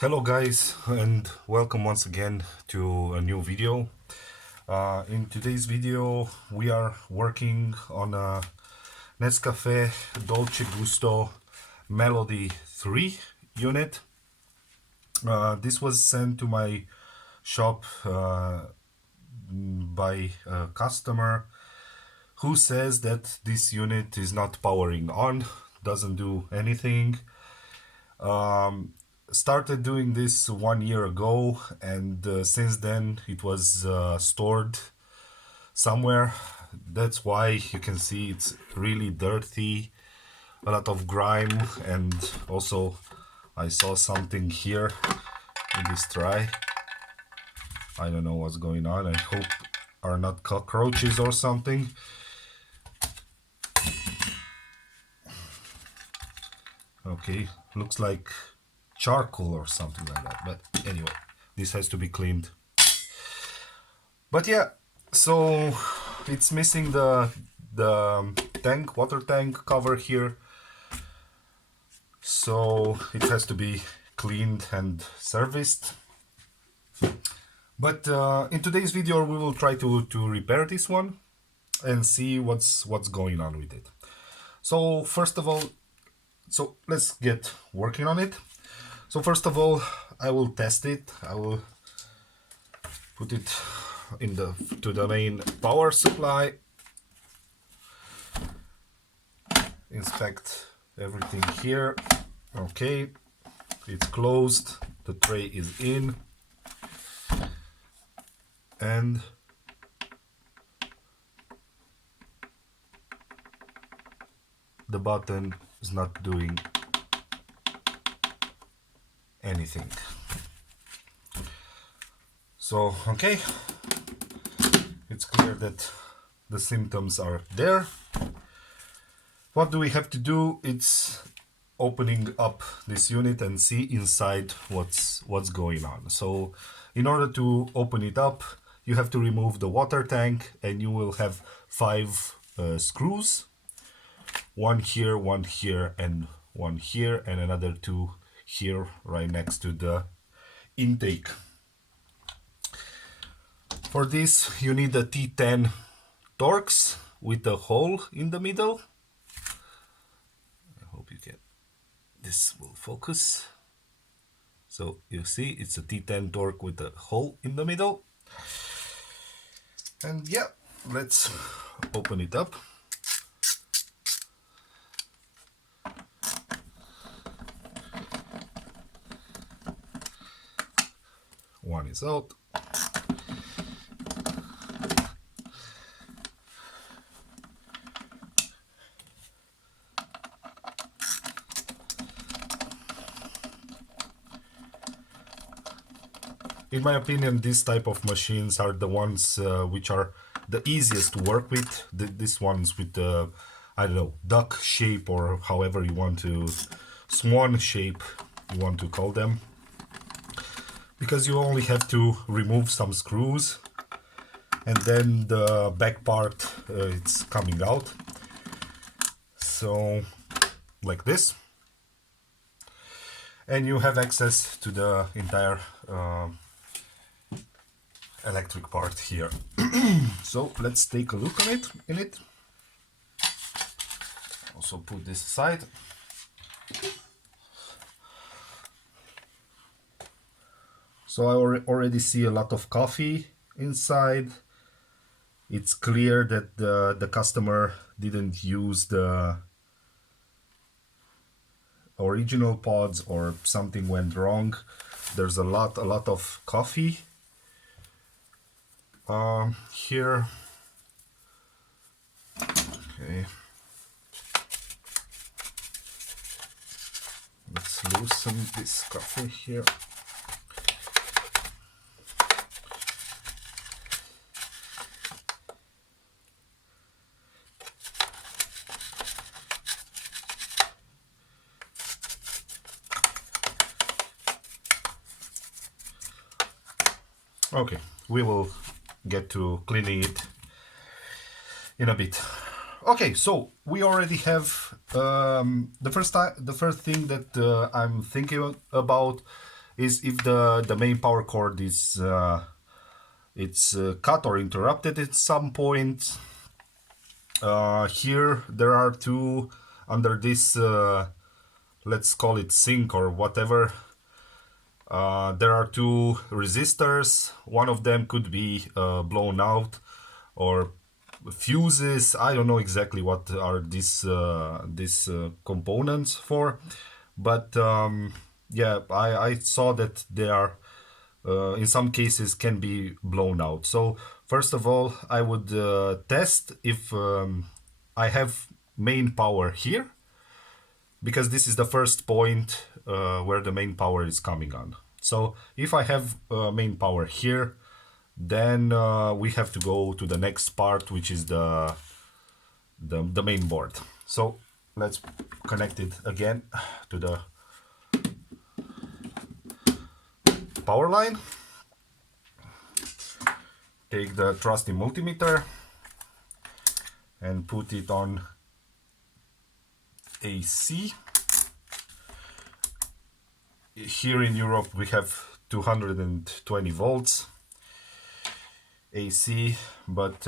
Hello guys, and welcome once again to a new video. In today's video we are working on a Nescafe Dolce Gusto Melody 3 unit. This was sent to my shop by a customer who says that this unit is not powering on, doesn't do anything. Started doing this 1 year ago, and since then it was stored somewhere. That's why you can see it's really dirty, a lot of grime, and also I saw something here in this tray. I don't know what's going on. I hope are not cockroaches or something. Okay, looks like charcoal or something like that, but anyway, this has to be cleaned. But yeah, so it's missing the tank, water tank cover here, so it has to be cleaned and serviced. But in today's video we will try to repair this one and see what's going on with it. So first of all, so let's get working on it. So first of all, I will test it. I will put it in to the main power supply. Inspect everything here. Okay, it's closed. The tray is in, and the button is not doing anything. So okay, it's clear that the symptoms are there. What do we have to do? It's opening up this unit and see inside what's going on. So in order to open it up, you have to remove the water tank, and you will have 5 screws. One here, and one here, and another 2 here right next to the intake. For this you need a T10 Torx with a hole in the middle. I hope you can, this will focus. So you see it's a T10 Torx with a hole in the middle. And yeah, let's open it up. One is out. In my opinion, this type of machines are the ones which are the easiest to work with. These ones with the, I don't know, duck shape, or however you want to, swan shape you want to call them. Because you only have to remove some screws, and then the back part it's coming out. So like this. And you have access to the entire electric part here. So let's take a look at it. Also put this aside. So I already see a lot of coffee inside. It's clear that the customer didn't use the original pods, or something went wrong. There's a lot of coffee here. Okay, let's loosen this coffee here. Okay, we will get to cleaning it in a bit. Okay, so we already have the first thing that I'm thinking about is if the main power cord is cut or interrupted at some point. Here there are two under this, let's call it sink or whatever. There are two resistors. One of them could be blown out, or fuses. I don't know exactly what are these components for, but yeah, I saw that they are in some cases can be blown out. So first of all, I would test if I have main power here, because this is the first point where the main power is coming on. So if I have main power here, then we have to go to the next part, which is the main board. So let's connect it again to the power line. Take the trusty multimeter and put it on AC. Here in Europe we have 220 volts AC, but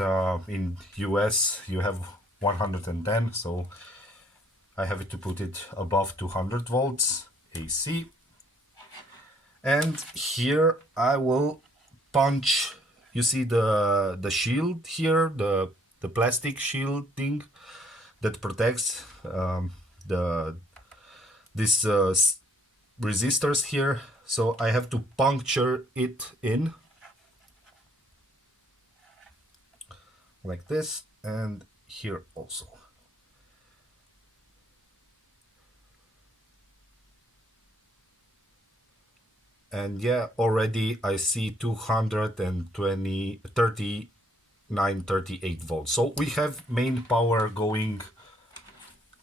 in US you have 110, so I have to put it above 200 volts AC. And here I will punch, you see the shield here, the plastic shield thing that protects this resistors here. So I have to puncture it in like this, and here also. And yeah, already I see 220, 39, 38 volts. So we have main power going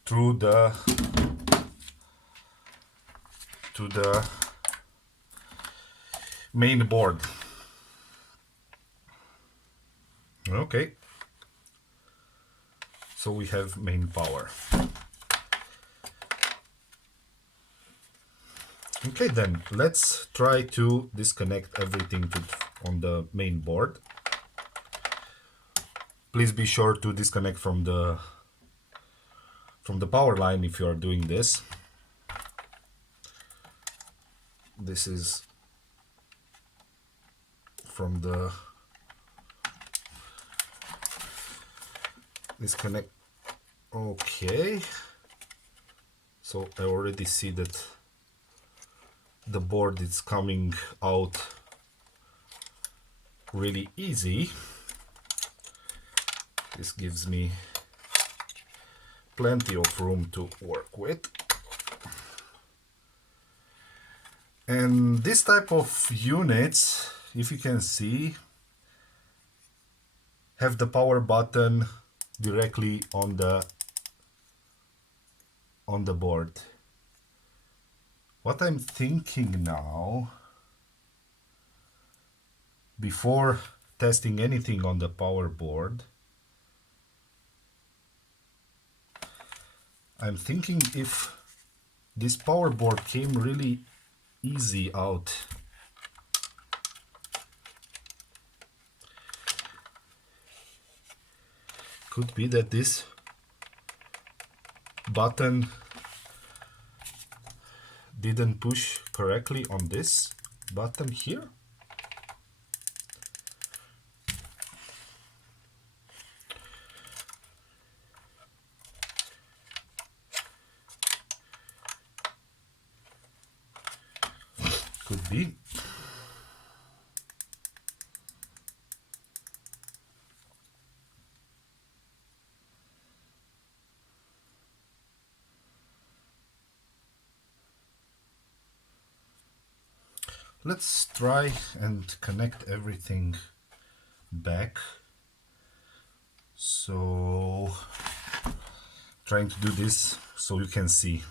through to the main board. Okay, so we have main power. Okay, then let's try to disconnect everything on the main board. Please be sure to disconnect from the power line if you are doing this. This is from the disconnect. Okay, so I already see that the board is coming out really easy. This gives me plenty of room to work with. And this type of units, if you can see, have the power button directly on the board. What I'm thinking now, before testing anything on the power board, I'm thinking if this power board came really easy out. Could be that this button didn't push correctly on this button here. Could be. Let's try and connect everything back. So, trying to do this so you can see.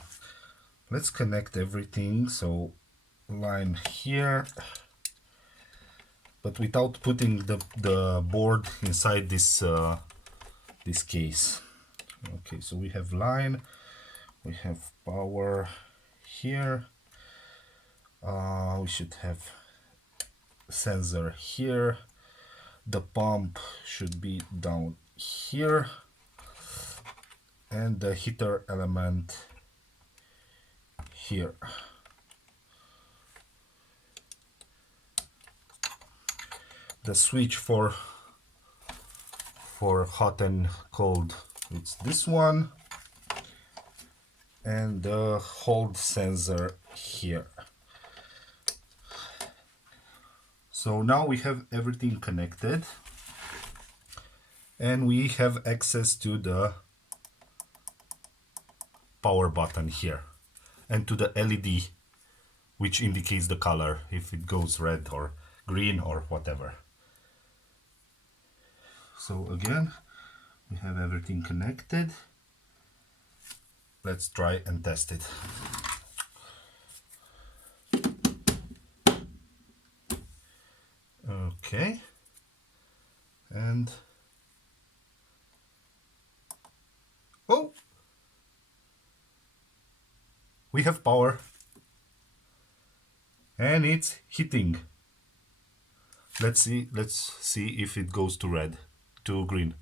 Let's connect everything. So, line here, but without putting the board inside this this case. Okay, so we have line, we have power here. We should have sensor here. The pump should be down here, and the heater element here. The switch for hot and cold, it's this one, and the hold sensor here. So now we have everything connected, and we have access to the power button here and to the LED, which indicates the color, if it goes red or green or whatever. So again, we have everything connected. Let's try and test it. Okay, and oh, we have power, and it's heating. Let's see if it goes to red, to green.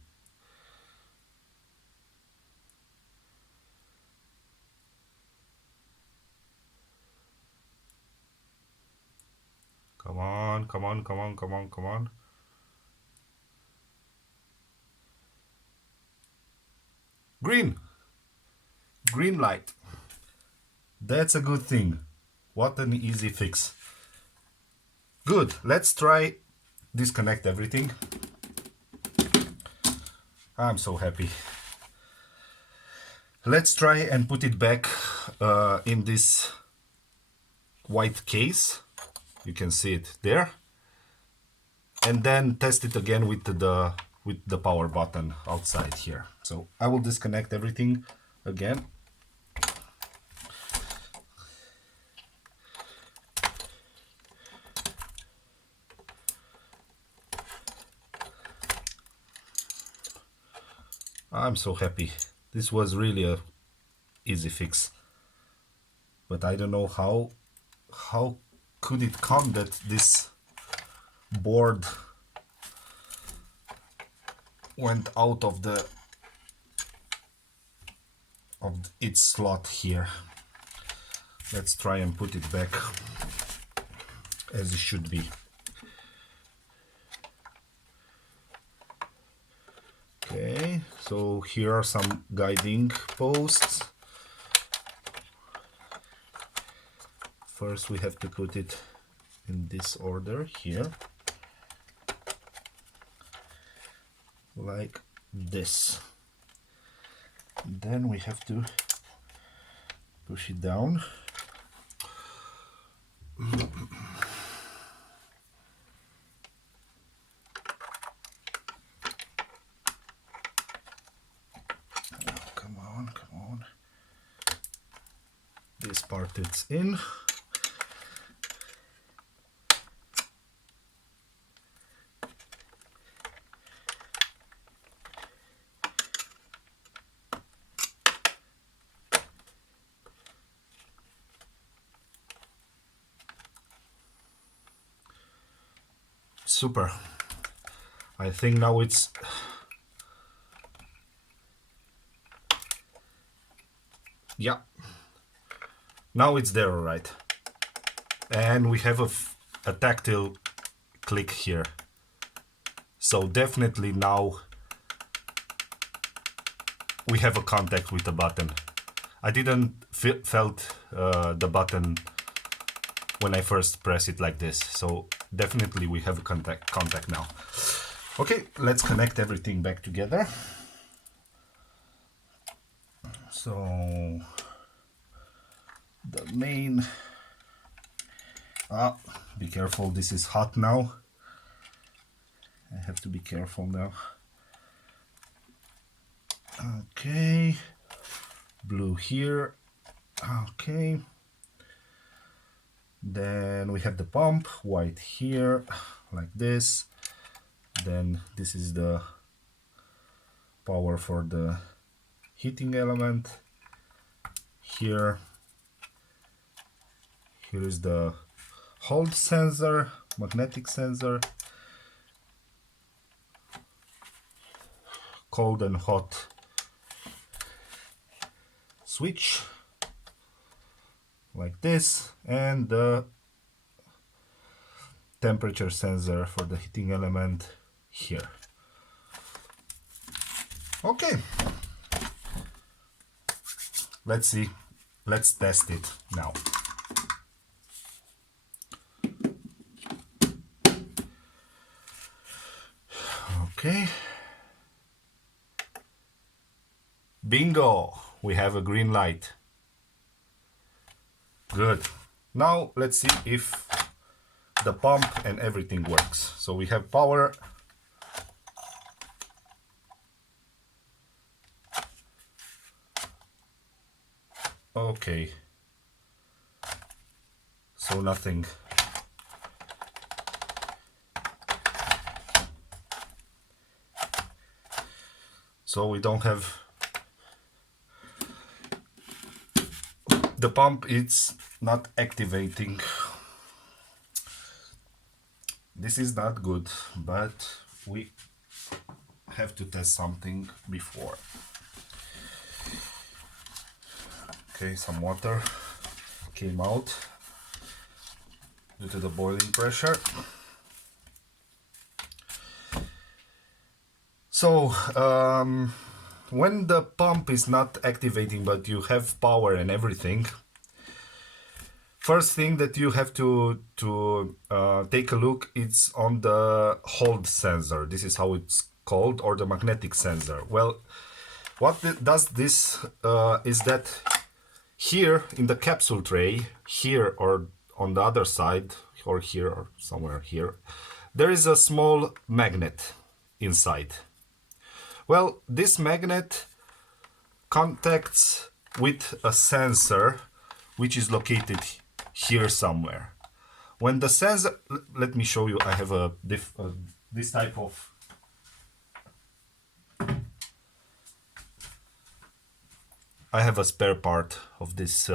Come on, come on, come on, come on, come on. Green! Green light. That's a good thing. What an easy fix. Good, let's try disconnect everything. I'm so happy. Let's try and put it back in this white case. You can see it there. And then test it again with the power button outside here. So I will disconnect everything again. I'm so happy. This was really a easy fix. But I don't know how could it come that this board went out of its slot here. Let's try and put it back as it should be. Okay, so here are some guiding posts. First we have to put it in this order here, like this. Then we have to push it down. Come on, come on. This part it's in. Super. I think now it's yeah. Now it's there, all right. And we have a tactile click here. So definitely now we have a contact with the button. I didn't felt the button when I first press it like this. So definitely we have a contact now. Okay, let's connect everything back together. So the main, be careful, this is hot now. I have to be careful now. Okay, blue here. Okay, then we have the pump, white here, like this. Then this is the power for the heating element. Here is the hold sensor, magnetic sensor, cold and hot switch like this, and the temperature sensor for the heating element here. Okay, let's see, let's test it now. Okay, bingo, we have a green light. Good. Now let's see if the pump and everything works. So we have power. Okay. So nothing. So we don't have the pump, it's not activating. This is not good, but we have to test something before. Okay, some water came out due to the boiling pressure. So when the pump is not activating but you have power and everything, first thing that you have to take a look is on the hold sensor. This is how it's called, or the magnetic sensor. Well, what does this is that here in the capsule tray, here or on the other side, or here or somewhere here, there is a small magnet inside. Well, this magnet contacts with a sensor which is located here somewhere. When the sensor, let me show you, I have a this type of I have a spare part of this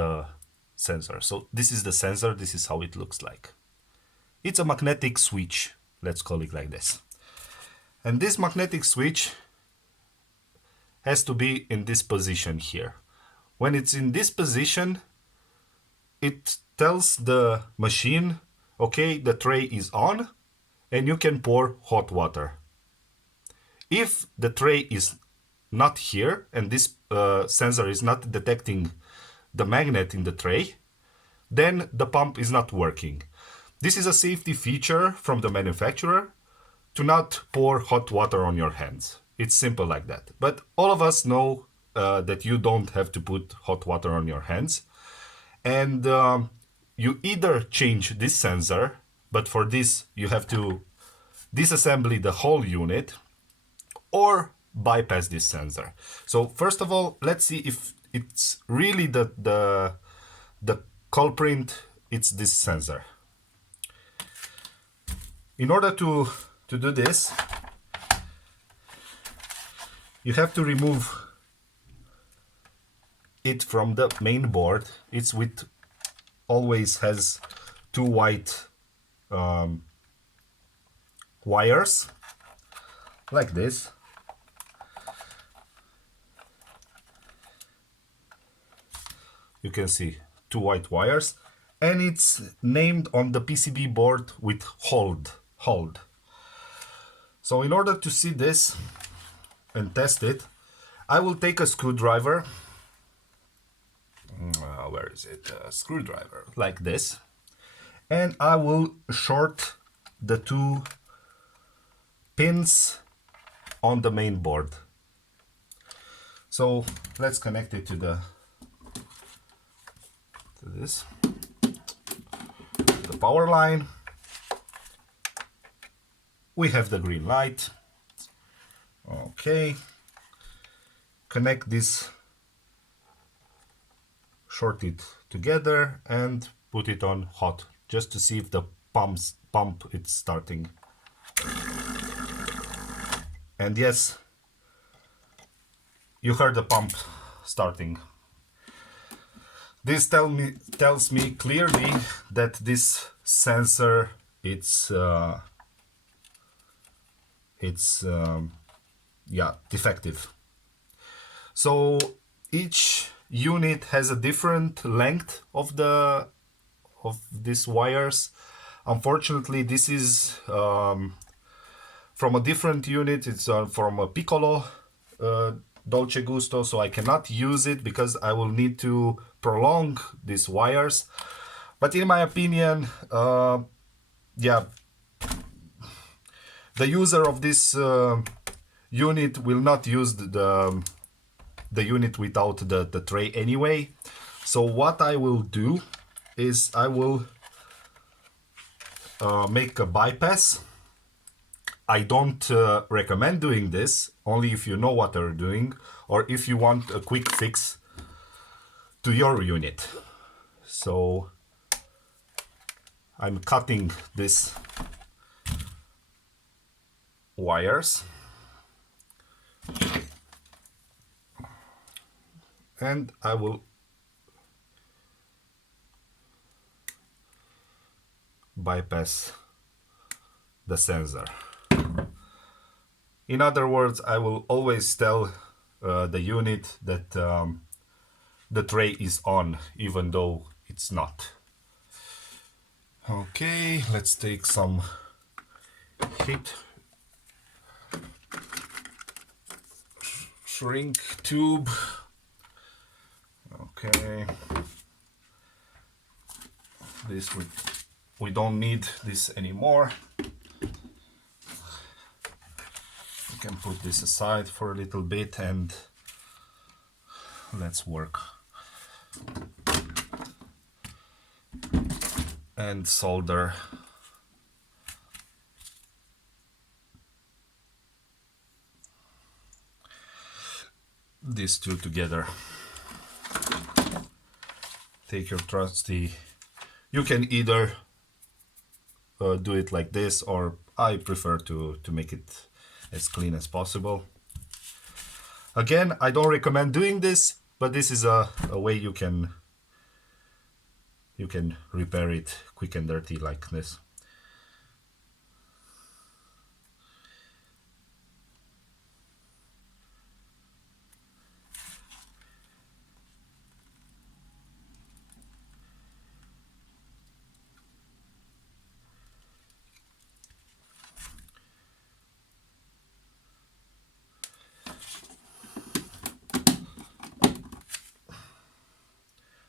sensor. So this is the sensor, this is how it looks like. It's a magnetic switch, let's call it like this. And this magnetic switch has to be in this position here. When it's in this position, it tells the machine, okay, the tray is on and you can pour hot water. If the tray is not here and this sensor is not detecting the magnet in the tray, then the pump is not working. This is a safety feature from the manufacturer to not pour hot water on your hands. It's simple like that. But all of us know that you don't have to put hot water on your hands. And you either change this sensor, but for this you have to disassemble the whole unit, or bypass this sensor. So first of all, let's see if it's really the culprit, it's this sensor. In order to do this, you have to remove it from the main board. It's with always has two white wires like this. You can see two white wires, and it's named on the PCB board with hold. So in order to see this and test it, I will take a screwdriver. Where is it? A screwdriver like this, and I will short the two pins on the main board. So let's connect it to this, the power line. We have the green light. Okay, connect this, short it together and put it on hot, just to see if the pump it's starting. And yes, you heard the pump starting. This tells me clearly that this sensor yeah, defective. So each unit has a different length of these wires. Unfortunately, this is from a different unit. It's from a Piccolo Dolce Gusto, so I cannot use it because I will need to prolong these wires. But in my opinion, yeah, the user of this unit will not use the unit without the tray anyway. So what I will do is I will make a bypass. I don't recommend doing this, only if you know what you're doing or if you want a quick fix to your unit. So I'm cutting these wires and I will bypass the sensor. In other words, I will always tell the unit that the tray is on, even though it's not. Okay, let's take some heat shrink tube. Okay, this we don't need this anymore. We can put this aside for a little bit and let's work and solder these two together. Take your trusty, you can either do it like this, or I prefer to make it as clean as possible. Again, I don't recommend doing this, but this is a way you can repair it quick and dirty like this.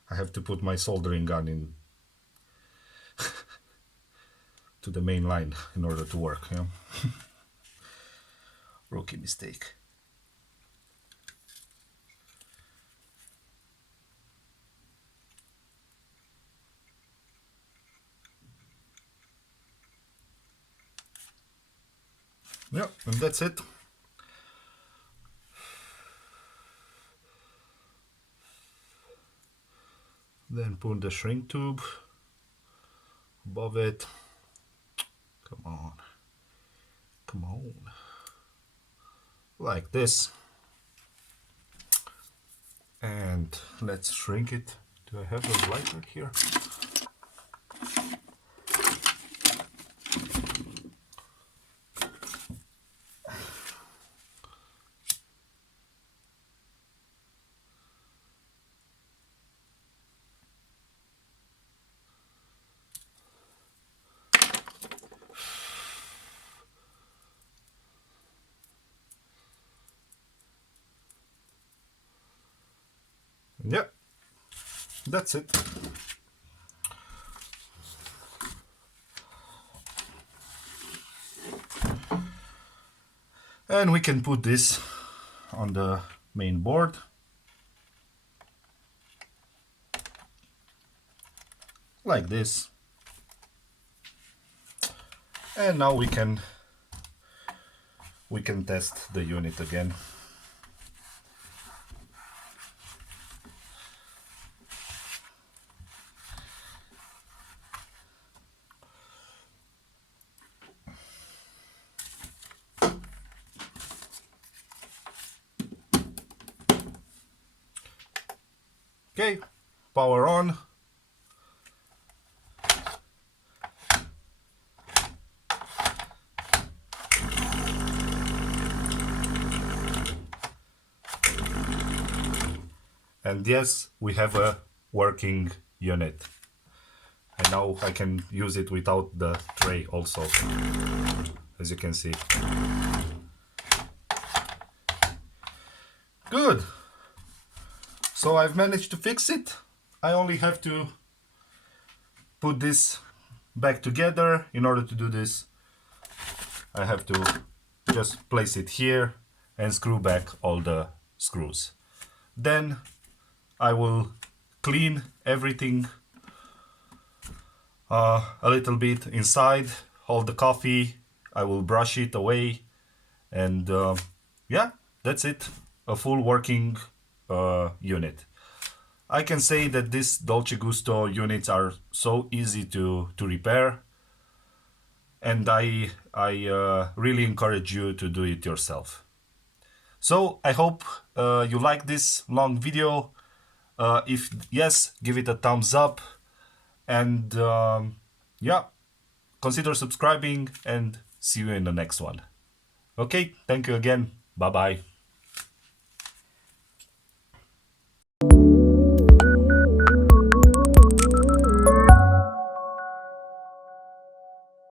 I have to put my soldering gun in to the main line in order to work. Yeah? Rookie mistake. Yeah, and that's it. Then put the shrink tube above it. Come on. Come on. Like this. And let's shrink it. Do I have a lighter here? Yeah, that's it. And we can put this on the main board. Like this. And now we can test the unit again. Okay, power on. And yes, we have a working unit. And now I can use it without the tray also, as you can see. Good. So I've managed to fix it. I only have to put this back together. In order to do this, I have to just place it here and screw back all the screws. Then I will clean everything a little bit inside, all the coffee. I will brush it away, and yeah, that's it. A full working unit. I can say that these Dolce Gusto units are so easy to repair, and I really encourage you to do it yourself. So I hope you like this long video. If yes, give it a thumbs up, and yeah, consider subscribing, and see you in the next one. Okay, thank you again. Bye bye.